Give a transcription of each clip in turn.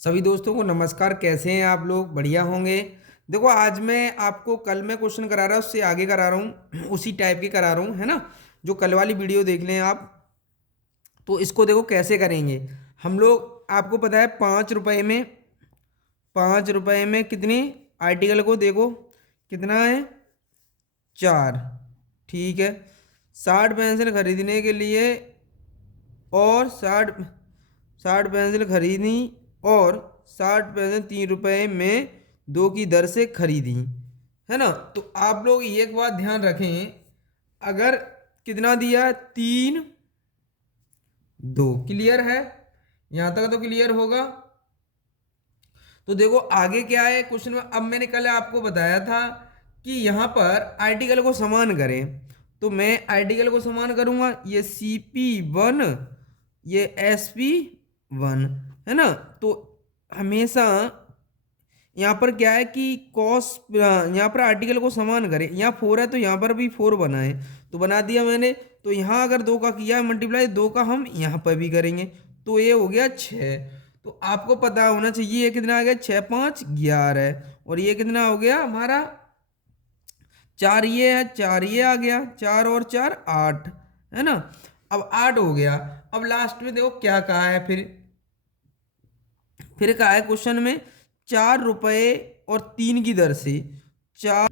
सभी दोस्तों को नमस्कार। कैसे हैं आप लोग? बढ़िया होंगे। देखो, आज मैं आपको कल मैं क्वेश्चन करा रहा उससे आगे करा रहा हूँ उसी टाइप के करा रहा हूँ, है ना। जो कल वाली वीडियो देख लें आप। तो इसको देखो कैसे करेंगे हम लोग। आपको पता है 5 रुपए में कितनी आर्टिकल को देखो कितना है, 4। ठीक है। 60 पेंसिल खरीदने के लिए और 60 पेंसिल खरीदी और 60 पेंसिल 3 रुपए में 2 की दर से खरीदी, है ना। तो आप लोग एक बात ध्यान रखें, अगर कितना दिया है, 3 2 क्लियर है। यहां तक तो क्लियर होगा। तो देखो आगे क्या है क्वेश्चन में। अब मैंने कल आपको बताया था कि यहां पर आर्टिकल को समान करें, तो मैं आर्टिकल को समान करूंगा। ये CP1, ये SP1, है ना। तो हमेशा यहाँ पर क्या है कि कॉस यहाँ पर आर्टिकल को समान करें। यहाँ 4 है तो यहाँ पर भी 4 बना है, तो बना दिया मैंने। तो यहाँ अगर 2 का किया है मल्टीप्लाई, 2 का हम यहाँ पर भी करेंगे, तो ये हो गया 6। तो आपको पता होना चाहिए ये कितना आ गया, 6 5 11। और ये कितना हो गया हमारा, 4 ये है, 4 ये आ गया, 4 और 4 8, है ना। अब 8 हो गया। अब लास्ट में देखो क्या कहा है, फिर कहा है क्वेश्चन में 4 रुपए और 3 की दर से 4।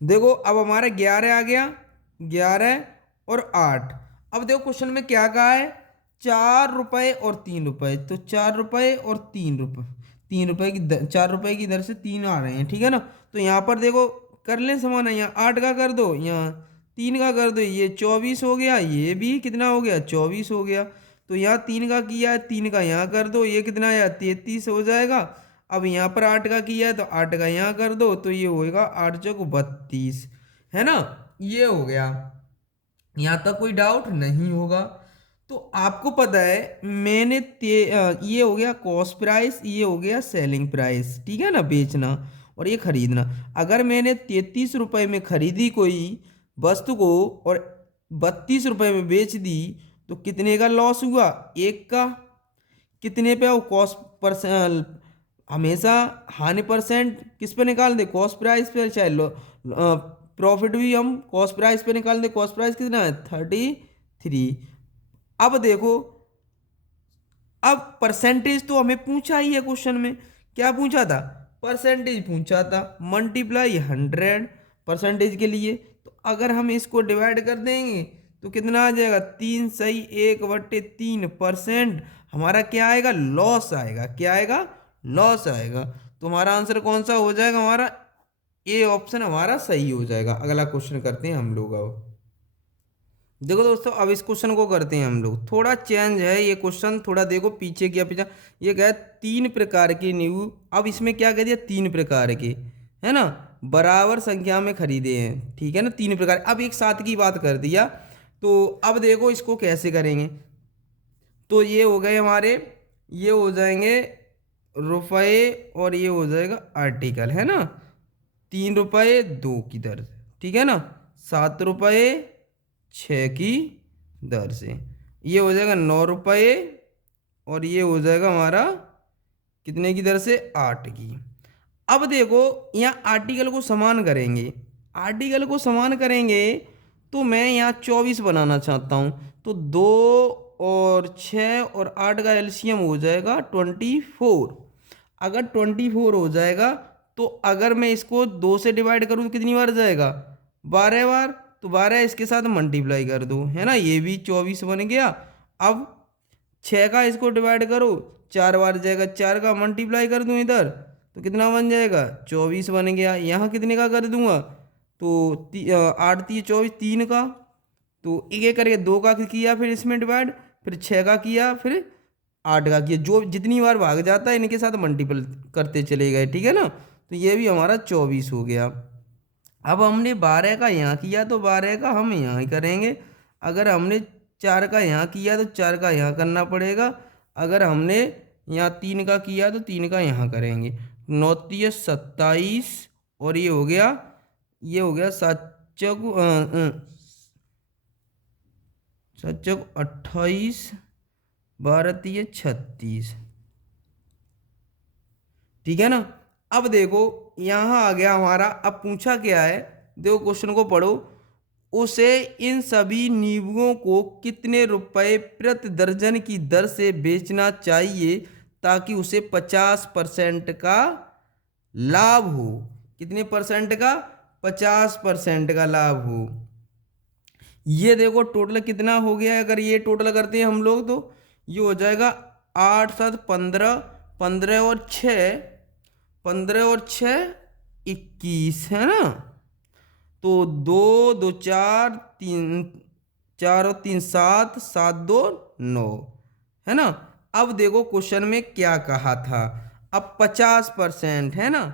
देखो अब हमारा 11 आ गया, 11 और 8। अब देखो क्वेश्चन में क्या कहा है, 4 रुपए और 3 रुपए। तो 4 रुपए और 3 रुपए, 3 रुपए की 4 रुपए की दर से 3 आ रहे हैं, ठीक है ना। तो यहाँ पर देखो कर ले समान है, यहाँ 8 का कर दो, यहाँ 3 का कर दो, ये 24 हो गया, ये भी कितना हो गया, 24 हो गया। तो यहाँ 3 का किया है, 3 का यहाँ कर दो, ये कितना है, 33 हो जाएगा। अब यहाँ पर 8 का किया है तो 8 का यहाँ कर दो, तो ये होएगा 8 चौक 32, है ना। ये हो गया। यहाँ तक कोई डाउट नहीं होगा। तो आपको पता है मैंने ये हो गया कॉस्ट प्राइस, ये हो गया सेलिंग प्राइस, ठीक है ना, बेचना और ये खरीदना। अगर मैंने 33 रुपए में खरीदी कोई वस्तु को और 32 रुपए में बेच दी, तो कितने का लॉस हुआ, 1 का। कितने पे वो कॉस्ट परसेंट, हमेशा हानि परसेंट किस पे निकाल दे, कॉस्ट प्राइस पे, चाहे लो प्रॉफिट भी हम कॉस्ट प्राइस पे निकाल दे। कॉस्ट प्राइस कितना है, 33। अब देखो, अब परसेंटेज तो हमें पूछा ही है क्वेश्चन में। क्या पूछा था, परसेंटेज पूछा था, मल्टीप्लाई 100 परसेंटेज के लिए। तो अगर हम इसको डिवाइड कर देंगे तो कितना आ जाएगा, 3 सही 1/3%। हमारा क्या आएगा, लॉस आएगा। क्या आएगा, लॉस आएगा। तो हमारा आंसर कौन सा हो जाएगा, हमारा ए ऑप्शन हमारा सही हो जाएगा। अगला क्वेश्चन करते हैं हम लोग। अब देखो दोस्तों, अब इस क्वेश्चन को करते हैं हम लोग। थोड़ा चेंज है ये क्वेश्चन, थोड़ा देखो पीछे क्या पीछा। ये क्या है, 3 प्रकार के न्यू। अब इसमें क्या कह दिया, 3 प्रकार के, है ना, बराबर संख्या में खरीदे हैं, ठीक है ना, 3 प्रकार। अब एक साथ की बात कर दिया। तो अब देखो इसको कैसे करेंगे। तो ये हो गए हमारे, ये हो जाएंगे रुपए और ये हो जाएगा आर्टिकल, है ना। 3 रुपए 2 की दर से, ठीक है ना। 7 रुपए 6 की दर से, ये हो जाएगा 9 रुपए और ये हो जाएगा हमारा कितने की दर से, 8 की। अब देखो यहाँ आर्टिकल को समान करेंगे, आर्टिकल को समान करेंगे। तो मैं यहाँ 24 बनाना चाहता हूँ। तो 2 और 6 और 8 का एलसीएम हो जाएगा 24। अगर 24 हो जाएगा, तो अगर मैं इसको 2 से डिवाइड करूँ तो कितनी बार जाएगा, 12 बार। तो 12 इसके साथ मल्टीप्लाई कर दो, है ना, ये भी 24 बन गया। अब 6 का इसको डिवाइड करो, 4 बार जाएगा, 4 का मल्टीप्लाई कर दूं इधर, तो कितना बन जाएगा, 24 बन गया। यहाँ कितने का कर दूंगा, तो 8 3 24, 3 का। तो एक एक करके 2 का किया, फिर इसमें डिवाइड, फिर 6 का किया, फिर 8 का किया। जो जितनी बार भाग जाता है इनके साथ मल्टीपल करते चले गए, ठीक है ना। तो ये भी हमारा 24 हो गया। अब हमने 12 का यहाँ किया तो 12 का हम यहाँ ही करेंगे। अगर हमने 4 का यहाँ किया तो 4 का यहाँ करना पड़ेगा। अगर हमने यहाँ 3 का किया तो 3 का यहाँ करेंगे। 9 तिया 27 और ये हो गया, ये हो गया 7 चौक 28, 12 तिया 36, ठीक है ना। अब देखो यहाँ आ गया हमारा, अब पूछा क्या है, देखो क्वेश्चन को पढ़ो। उसे इन सभी नींबुओं को कितने रुपए प्रति दर्जन की दर से बेचना चाहिए ताकि उसे 50% का लाभ हो। कितने परसेंट का? 50% का लाभ हो। ये देखो टोटल कितना हो गया, अगर ये टोटल करते हैं हम लोग तो ये हो जाएगा 8 7 15, 15 और 6, 15 और 6 21 है ना। तो 2 2 4 3, 4 और 3 7, 7 2 9 है ना। अब देखो क्वेश्चन में क्या कहा था, अब 50% है ना,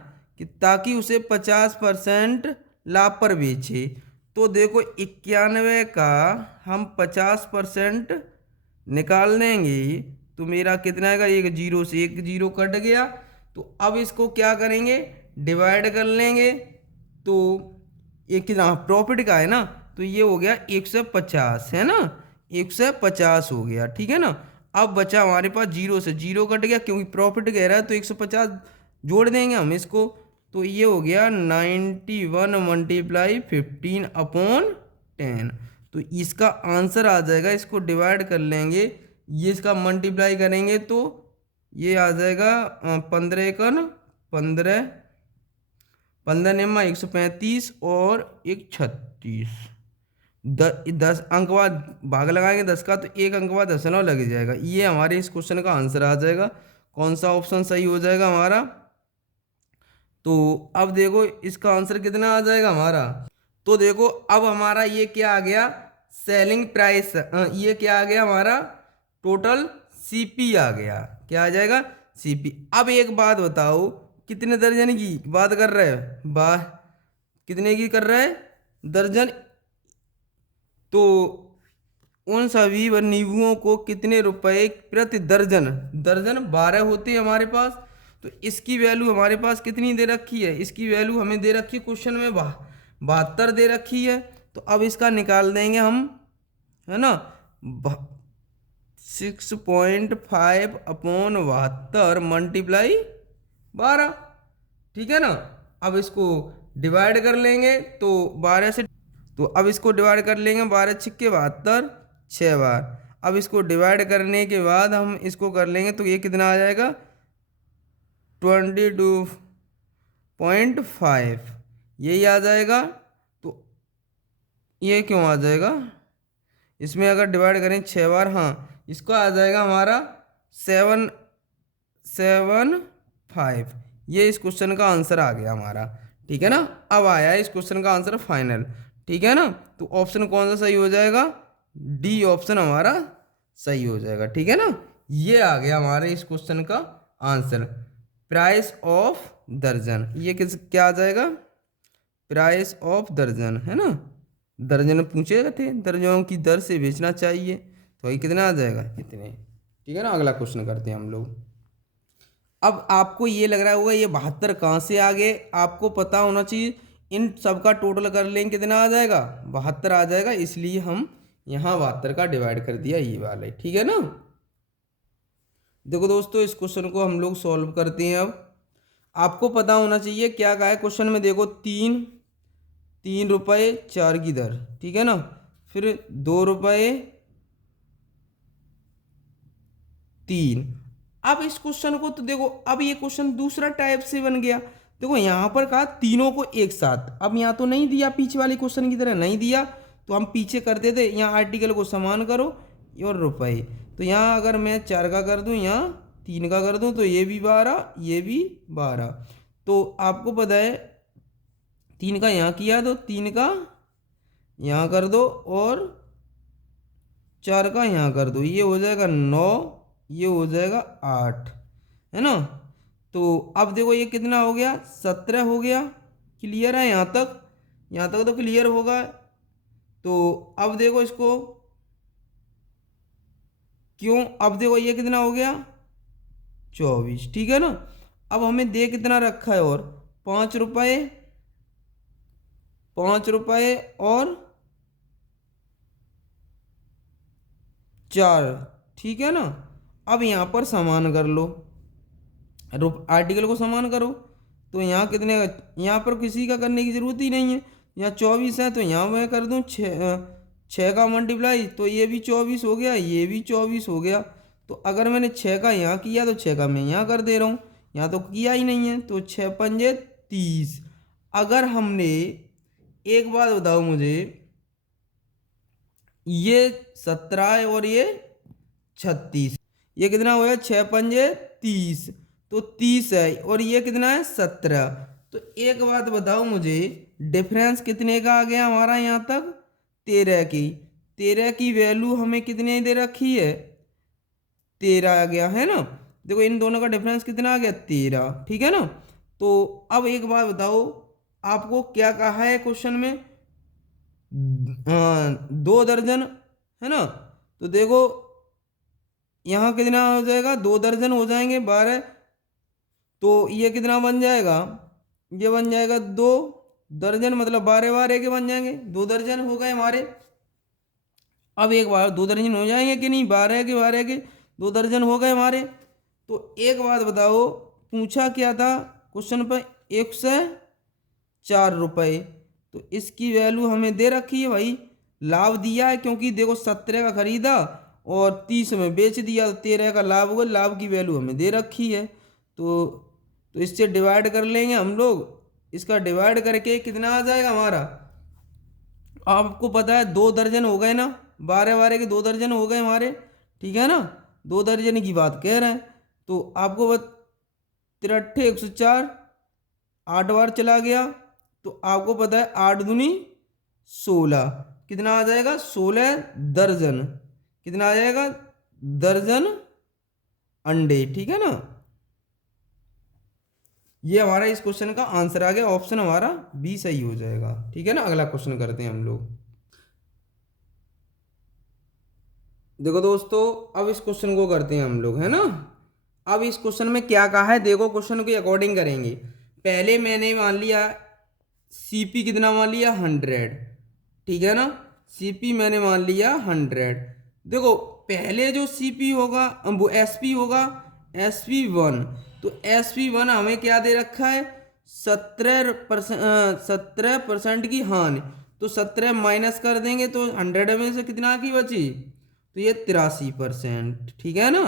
कि ताकि उसे 50% लाभ पर बेचे। तो देखो 91 का हम 50% निकाल देंगे तो मेरा कितना आएगा, एक जीरो से एक जीरो कट गया। तो अब इसको क्या करेंगे, डिवाइड कर लेंगे। तो ये कितना प्रॉफिट का है ना, तो ये हो गया 150 है ना, 150 हो गया, ठीक है ना। अब बचा हमारे पास जीरो से जीरो कट गया, क्योंकि प्रॉफिट कह रहा है तो 150 जोड़ देंगे हम इसको। तो ये हो गया 91 मल्टीप्लाई 15/10। तो इसका आंसर आ जाएगा, इसको डिवाइड कर लेंगे, ये इसका मल्टीप्लाई करेंगे तो ये आ जाएगा 15 15 निम्मा 135 और 136। 10 अंक बाद भाग लगाएंगे 10 का, तो 1 अंक बाद 0 लग जाएगा। ये हमारे इस क्वेश्चन का आंसर आ जाएगा। कौन सा ऑप्शन सही हो जाएगा हमारा? तो अब देखो इसका आंसर कितना आ जाएगा हमारा। तो देखो अब हमारा ये क्या आ गया, सेलिंग प्राइस, ये क्या आ गया हमारा, टोटल सीपी आ गया। क्या आ जाएगा? सीपी। अब एक बात बताओ, कितने दर्जन की बात कर रहे हैं, कितने की कर रहे हैं, दर्जन। तो उन सभी नींबुओं को कितने रुपए प्रति दर्जन, दर्जन 12 होते हैं हमारे पास। तो इसकी वैल्यू हमारे पास कितनी दे रखी है, इसकी वैल्यू हमें दे रखी है क्वेश्चन में 72 दे रखी है। तो अब इसका निकाल देंगे हम, है ना। 6.5/72 मल्टीप्लाई 12, ठीक है ना। अब इसको डिवाइड कर लेंगे तो 12 से, तो अब इसको डिवाइड कर लेंगे, 12 छिक्के 72, 6 बार। अब इसको डिवाइड करने के बाद हम इसको कर लेंगे तो ये कितना आ जाएगा, 22.5, यही आ जाएगा। तो ये क्यों आ जाएगा, इसमें अगर डिवाइड करें 6 बार, हाँ, इसको आ जाएगा हमारा 775। ये इस क्वेश्चन का आंसर आ गया हमारा, ठीक है ना। अब आया इस क्वेश्चन का आंसर फाइनल, ठीक है ना। तो ऑप्शन कौन सा सही हो जाएगा, डी ऑप्शन हमारा सही हो जाएगा, ठीक है ना। ये आ गया हमारे इस क्वेश्चन का आंसर, प्राइस ऑफ दर्जन। ये क्या आ जाएगा, प्राइस ऑफ दर्जन, है ना। दर्जन पूछे थे, दर्जनों की दर से बेचना चाहिए, तो ये कितना आ जाएगा, इतने, ठीक है ना। अगला क्वेश्चन करते हैं हम लोग। अब आपको ये लग रहा होगा ये 72 कहाँ से आ गए, आपको पता होना चाहिए इन सब का टोटल कर लेंगे कितना आ जाएगा, 72 आ जाएगा। इसलिए हम यहाँ 72 का डिवाइड कर दिया ये वाला, ठीक है ना। देखो दोस्तों इस क्वेश्चन को हम लोग सॉल्व करते हैं। अब आपको पता होना चाहिए क्या कहा है क्वेश्चन में, देखो 3 रुपये 4 की दर, ठीक है ना। फिर 2 रुपये 3। अब इस क्वेश्चन को तो देखो, अब ये क्वेश्चन दूसरा टाइप से बन गया। देखो यहाँ पर कहा तीनों को एक साथ, अब यहाँ तो नहीं दिया, पीछे वाले क्वेश्चन की तरह नहीं दिया, तो हम पीछे करते थे, यहाँ आर्टिकल को समान करो और रुपए। तो यहाँ अगर मैं 4 का कर दूँ, यहाँ 3 का कर दूँ, तो ये भी 12, ये भी 12। तो आपको पता है 3 का यहाँ किया तो 3 का यहाँ कर दो और 4 का यहाँ कर दो, ये हो जाएगा 9, ये हो जाएगा 8, है ना। तो अब देखो ये कितना हो गया, 17 हो गया। क्लियर है यहाँ तक, यहाँ तक तो क्लियर होगा। तो अब देखो इसको क्यों, अब देखो ये कितना हो गया, 24, ठीक है ना। अब हमें दे कितना रखा है, और 5 रुपये, 5 रुपये और 4, ठीक है ना। अब यहाँ पर समान कर लो, आर्टिकल को समान करो। तो यहाँ कितने, यहाँ पर किसी का करने की ज़रूरत ही नहीं है। यहाँ 24 है तो यहाँ मैं कर दूँ 6 का मल्टीप्लाई, तो ये भी 24 हो गया, ये भी 24 हो गया। तो अगर मैंने 6 का यहाँ किया तो 6 का मैं यहाँ कर दे रहा हूँ, यहाँ तो किया ही नहीं है। तो 6 पंजे 30। अगर हमने, एक बात बताओ मुझे, ये 17 है और ये 36, ये कितना हो गया, 6 पंजे 30, तो 30 है, और ये कितना है 17। तो एक बात बताओ मुझे, डिफरेंस कितने का आ गया हमारा यहाँ तक, 13 की। 13 की वैल्यू हमें कितने दे रखी है, 13 आ गया है ना। देखो इन दोनों का डिफरेंस कितना आ गया, 13, ठीक है ना। तो अब एक बात बताओ, आपको क्या कहा है क्वेश्चन में, 2 दर्जन, है ना। तो देखो यहाँ कितना हो जाएगा, 2 दर्जन हो जाएंगे 12, तो ये कितना बन जाएगा, ये बन जाएगा 2 दर्जन, मतलब 12 12 के बन जाएंगे, 2 दर्जन हो गए हमारे। अब एक बार 2 दर्जन हो जाएंगे कि नहीं, 12 के 12 के 2 दर्जन हो गए हमारे। तो एक बात बताओ, पूछा क्या था क्वेश्चन पर, 104 रुपये। तो इसकी वैल्यू हमें दे रखी है भाई, लाभ दिया है, क्योंकि देखो 17 का खरीदा और 30 में बेच दिया, तो 13 का लाभ हुआ, लाभ की वैल्यू हमें दे रखी है। तो इससे डिवाइड कर लेंगे हम लोग, इसका डिवाइड करके कितना आ जाएगा हमारा, आपको पता है 2 दर्जन हो गए ना, 12 12 के 2 दर्जन हो गए हमारे, ठीक है ना। 2 दर्जन की बात कह रहे हैं। तो आपको 83 104, 8 बार चला गया, तो आपको पता है 8 दूनी 16, कितना आ जाएगा, 16 दर्जन, कितना आ जाएगा, दर्जन अंडे, ठीक है ना। ये हमारा इस क्वेश्चन का आंसर आ गया, ऑप्शन हमारा बी सही हो जाएगा, ठीक है ना। अगला क्वेश्चन करते हैं हम लोग। देखो दोस्तों, अब इस क्वेश्चन को करते हैं हम लोग, है ना। अब इस क्वेश्चन में क्या कहा है, देखो क्वेश्चन के अकॉर्डिंग करेंगे। पहले मैंने मान लिया सीपी, कितना मान लिया, 100, ठीक है ना। सीपी मैंने मान लिया 100। देखो पहले जो सीपी होगा वो एसपी होगा, SP1। तो SP1 हमें क्या दे रखा है, 17% की हानि। तो 17 माइनस कर देंगे तो 100 में से कितना की बची, तो ये 83%, ठीक है ना।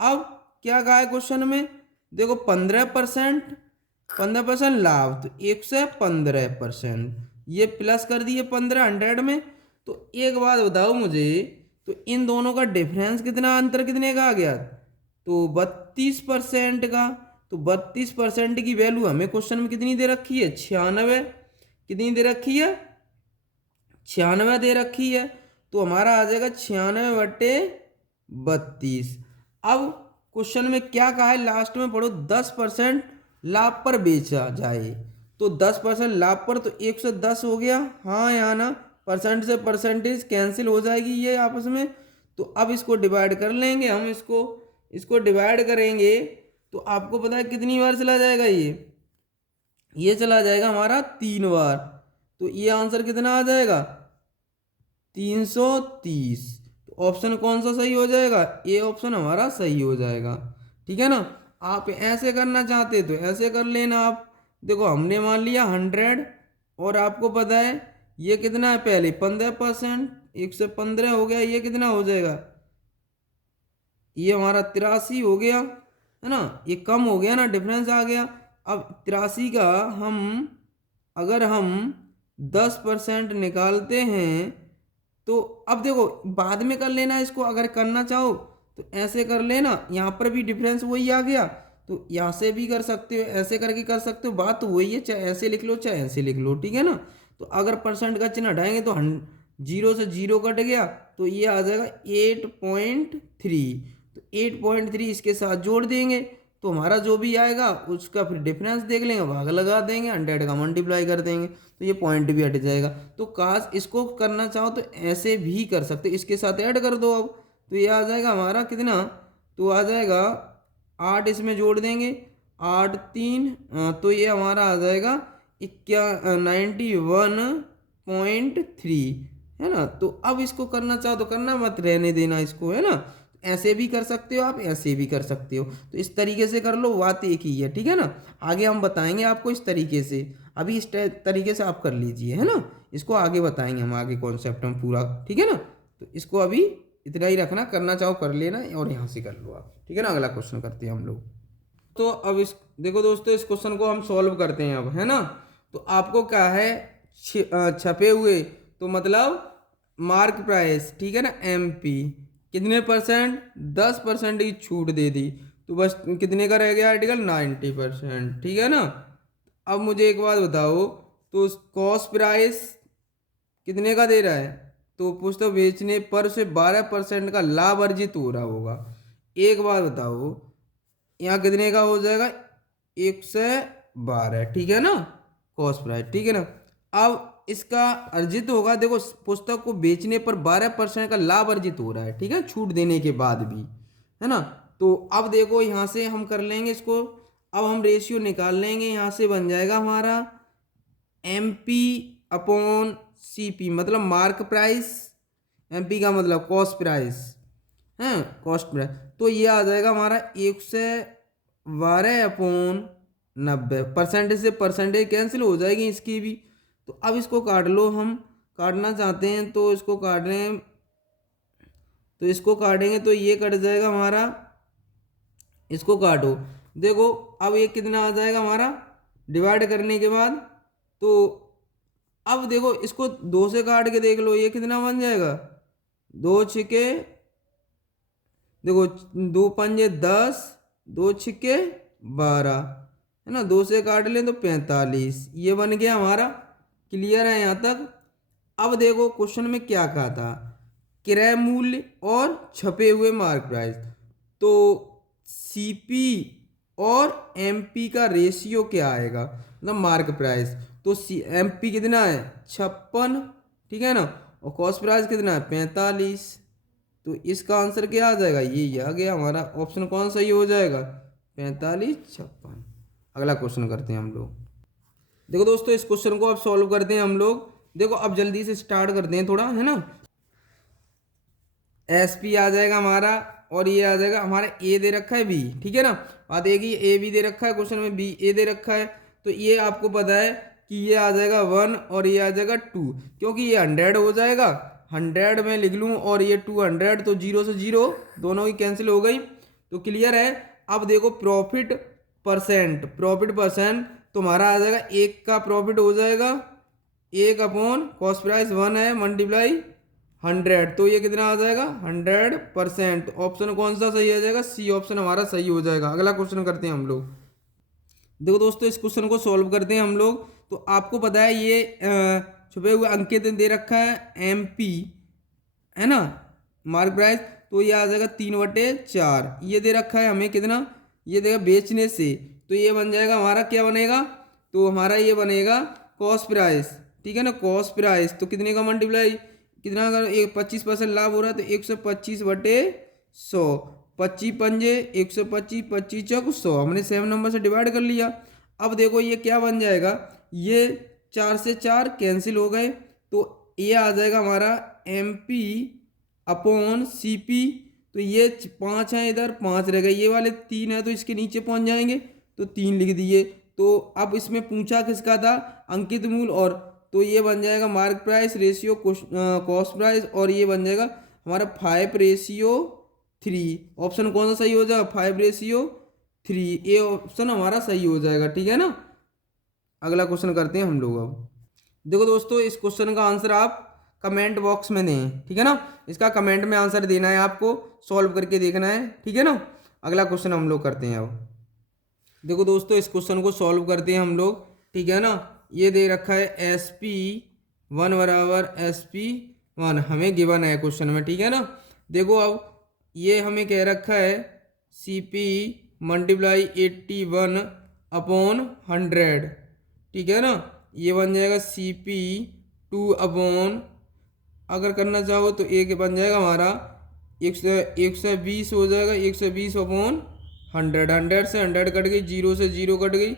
अब क्या कहा है क्वेश्चन में, देखो 15% लाभ, तो 115%, ये प्लस कर दिए 15 100 में। तो एक बात बताओ मुझे, तो इन दोनों का डिफरेंस कितना, अंतर कितने का आ गया, तो 32% का। तो 32% की वैल्यू हमें क्वेश्चन में कितनी दे रखी है, 96, कितनी दे रखी है, 96 दे रखी है। तो हमारा आ जाएगा 96/32। अब क्वेश्चन में क्या कहा है, लास्ट में पढ़ो, 10% लाभ पर बेचा जाए। तो 10% लाभ पर, तो 110 हो गया, हाँ यहाँ ना, परसेंट से परसेंटेज कैंसिल हो जाएगी ये आपस में। तो अब इसको डिवाइड कर लेंगे हम, इसको डिवाइड करेंगे तो आपको पता है कितनी बार चला जाएगा, ये चला जाएगा हमारा 3 बार। तो ये आंसर कितना आ जाएगा, 330। तो ऑप्शन कौन सा सही हो जाएगा, ए ऑप्शन हमारा सही हो जाएगा, ठीक है ना। आप ऐसे करना चाहते तो ऐसे कर लेना आप। देखो हमने मान लिया 100, और आपको पता है ये कितना है, पहले 15%, 115 हो गया, ये कितना हो जाएगा, ये हमारा 83 हो गया, है ना। ये कम हो गया ना, डिफरेंस आ गया। अब 83 का अगर हम 10% निकालते हैं, तो अब देखो बाद में कर लेना इसको, अगर करना चाहो तो ऐसे कर लेना, यहाँ पर भी डिफरेंस वही आ गया, तो यहाँ से भी कर सकते हो, ऐसे करके कर सकते हो, बात तो वही है, चाहे ऐसे लिख लो चाहे ऐसे लिख लो, ठीक है ना। तो अगर परसेंट का चिन्ह हटाएंगे तो 0 से 0 कट गया, तो ये आ जाएगा 8.3। तो 8.3 इसके साथ जोड़ देंगे, तो हमारा जो भी आएगा उसका फिर डिफरेंस देख लेंगे, भाग लगा देंगे, 100 का मल्टीप्लाई कर देंगे, तो ये पॉइंट भी हट जाएगा। तो काश इसको करना चाहो तो ऐसे भी कर सकते, इसके साथ ऐड कर दो अब, तो ये आ जाएगा हमारा कितना, तो आ जाएगा 8, इसमें जोड़ देंगे 8 3, तो ये हमारा आ जाएगा 91.3, है ना। तो अब इसको करना चाहो तो करना, मत रहने देना इसको, है ना। ऐसे भी कर सकते हो आप, ऐसे भी कर सकते हो, तो इस तरीके से कर लो, बात एक ही है, ठीक है ना। आगे हम बताएंगे आपको इस तरीके से, अभी इस तरीके से आप कर लीजिए, है ना। इसको आगे बताएंगे हम, आगे कॉन्सेप्ट हम पूरा, ठीक है ना। तो इसको अभी इतना ही रखना, करना चाहो कर लेना और यहाँ से कर लो आप, ठीक है ना। अगला क्वेश्चन करते हैं हम लोग। तो अब इस देखो दोस्तों, इस क्वेश्चन को हम सॉल्व करते हैं अब, है ना। तो आपको क्या है, छपे हुए, तो मतलब मार्क प्राइस, ठीक है ना, एमपी कितने परसेंट, 10% की छूट दे दी, तो बस कितने का रह गया आर्टिकल, 90%, ठीक है ना। अब मुझे एक बात बताओ, तो कॉस्ट प्राइस कितने का दे रहा है, तो पुस्तक बेचने पर से 12% का लाभ अर्जित हो रहा होगा। एक बात बताओ, यहाँ कितने का हो जाएगा, 112, ठीक है ना, कॉस्ट प्राइस, ठीक है ना। अब इसका अर्जित होगा, देखो पुस्तक को बेचने पर 12% का लाभ अर्जित हो रहा है, ठीक है, छूट देने के बाद भी, है ना। तो अब देखो यहाँ से हम कर लेंगे इसको, अब हम रेशियो निकाल लेंगे, यहाँ से बन जाएगा हमारा एमपी अपॉन सीपी, मतलब मार्क प्राइस, एमपी का मतलब कॉस्ट प्राइस है, कॉस्ट प्राइस, तो ये आ जाएगा हमारा 112/90, परसेंटेज से परसेंटेज कैंसिल हो जाएगी इसकी भी। तो अब इसको काट लो, हम काटना चाहते हैं तो इसको काट रहे हैं, तो इसको काटेंगे तो ये कट जाएगा हमारा, इसको काटो, देखो अब ये कितना आ जाएगा हमारा डिवाइड करने के बाद। तो अब देखो इसको 2 से काट के देख लो, ये कितना बन जाएगा, 2 छिके, देखो 2 पंजे 10, 2 छिके 12, है ना, 2 से काट लें तो 45, ये बन गया हमारा। क्लियर है यहाँ तक। अब देखो क्वेश्चन में क्या कहा था, क्रय मूल्य और छपे हुए मार्क प्राइस, तो सीपी और एमपी का रेशियो क्या आएगा, मतलब मार्क प्राइस, तो एमपी कितना है 56, ठीक है ना, और कॉस्ट प्राइस कितना है 45, तो इसका आंसर क्या आ जाएगा, ये आ गया हमारा, ऑप्शन कौन सही हो जाएगा, 45, 56। अगला क्वेश्चन करते हैं हम लोग। देखो दोस्तों, इस क्वेश्चन को अब सॉल्व करते हैं हम लोग। देखो अब जल्दी से स्टार्ट करते हैं थोड़ा, है ना। एसपी आ जाएगा हमारा, और ये आ जाएगा हमारा ए दे रखा है बी, ठीक है ना, बात एक ही, ए बी दे रखा है क्वेश्चन में, बी ए दे रखा है, तो ये आपको पता है कि ये आ जाएगा 1 और ये आ जाएगा 2, क्योंकि ये 100 हो जाएगा, 100 में लिख लूँ और ये 200, तो 0 से 0 दोनों की कैंसिल हो गई, तो क्लियर है। अब देखो प्रॉफिट परसेंट तुम्हारा आ जाएगा, एक का प्रॉफिट हो जाएगा 1 अपॉन कॉस्ट प्राइस 1 है मल्टीप्लाई 100, तो ये कितना आ जाएगा 100%। ऑप्शन कौन सा सही आ जाएगा, सी ऑप्शन हमारा सही हो जाएगा। अगला क्वेश्चन करते हैं हम लोग। देखो दोस्तों, इस क्वेश्चन को सॉल्व करते हैं हम लोग। तो आपको पता है ये छुपे हुए अंकित दे रखा है एमपी, है ना, मार्क प्राइस, तो ये आ जाएगा 3/4, ये दे रखा है हमें कितना, ये देगा बेचने से, तो ये बन जाएगा हमारा क्या बनेगा, तो हमारा ये बनेगा कॉस्ट प्राइस, ठीक है ना, कॉस्ट प्राइस, तो कितने का मल्टीप्लाई, कितना अगर 25% लाभ हो रहा है तो 125/100, 25 पंजे 125, 25 चौक 100, हमने 7 नंबर से डिवाइड कर लिया। अब देखो ये क्या बन जाएगा, ये 4 से 4 कैंसिल हो गए, तो ये आ जाएगा हमारा एमपी अपॉन सीपी, तो ये 5 है, इधर 5 रह गए, ये वाले 3 है तो इसके नीचे पहुंच जाएंगे, तो 3 लिख दिए। तो अब इसमें पूछा किसका था, अंकित मूल, और तो ये बन जाएगा mark price ratio cost price, और ये बन जाएगा हमारा 5/3। ऑप्शन कौन सा सही हो जाएगा, 5/3, ये ऑप्शन हमारा सही हो जाएगा, ठीक है ना। अगला क्वेश्चन करते हैं हम लोग। अब देखो दोस्तों, इस क्वेश्चन का आंसर आप कमेंट बॉक्स में दें, ठीक है ना, इसका कमेंट में आंसर देना है, आपको सॉल्व करके देखना है, ठीक है ना। अगला क्वेश्चन हम लोग करते हैं। अब देखो दोस्तों, इस क्वेश्चन को सॉल्व करते हैं हम लोग, ठीक है ना। ये दे रखा है SP1 बराबर SP1, हमें गिवन है क्वेश्चन में, ठीक है ना। देखो अब ये हमें कह रखा है CP मल्टीप्लाई 81/100, ठीक है ना, ये बन जाएगा CP2 अगर करना चाहो तो एक बन जाएगा हमारा 120 हो जाएगा, 120/100, 100 से 100 कट गई, 0 से 0 कट गई,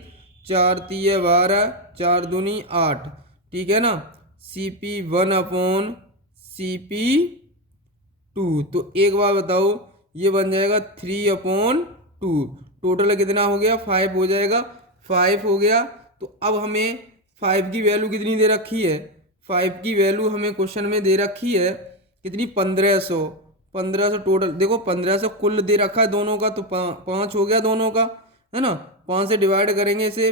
4 तिये 12, 4 दूनी 8, ठीक है ना, CP1/CP2। तो एक बार बताओ, ये बन जाएगा 3/2। टोटल कितना हो गया 5 हो जाएगा, 5 हो गया। तो अब हमें 5 की वैल्यू कितनी दे रखी है, 5 की वैल्यू हमें क्वेश्चन में दे रखी है कितनी 1500। 1500 टोटल देखो 1500 कुल दे रखा है दोनों का, तो 5 हो गया दोनों का, है ना। 5 से डिवाइड करेंगे इसे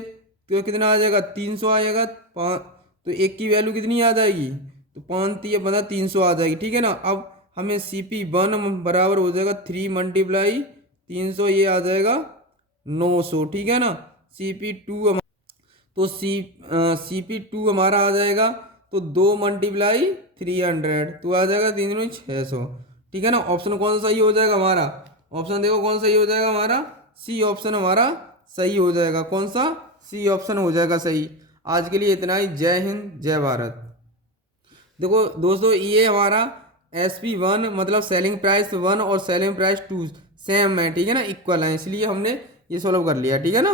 तो कितना आ जाएगा 300 आ जाएगा। 5 तो एक की वैल्यू कितनी आ जाएगी, तो 5 3 बता 300 आ जाएगी, ठीक है ना। अब हमें CP1 बराबर हो जाएगा 3 मल्टीप्लाई 300, ये आ जाएगा 900, ठीक है ना। CP2 तो CP2 हमारा आ जाएगा तो 2 मल्टीप्लाई 300, तो आ जाएगा 3 600, ठीक है ना। ऑप्शन कौन सा सही हो जाएगा हमारा, ऑप्शन देखो कौन सही हो जाएगा हमारा, सी ऑप्शन हमारा सही हो जाएगा। कौन सा, सी ऑप्शन हो जाएगा सही। आज के लिए इतना ही। जय हिंद जय भारत। देखो दोस्तों ये हमारा SP1 मतलब सेलिंग प्राइस 1 और सेलिंग प्राइस 2 सेम है, ठीक है ना, इक्वल है, इसलिए हमने ये सॉल्व कर लिया, ठीक है ना।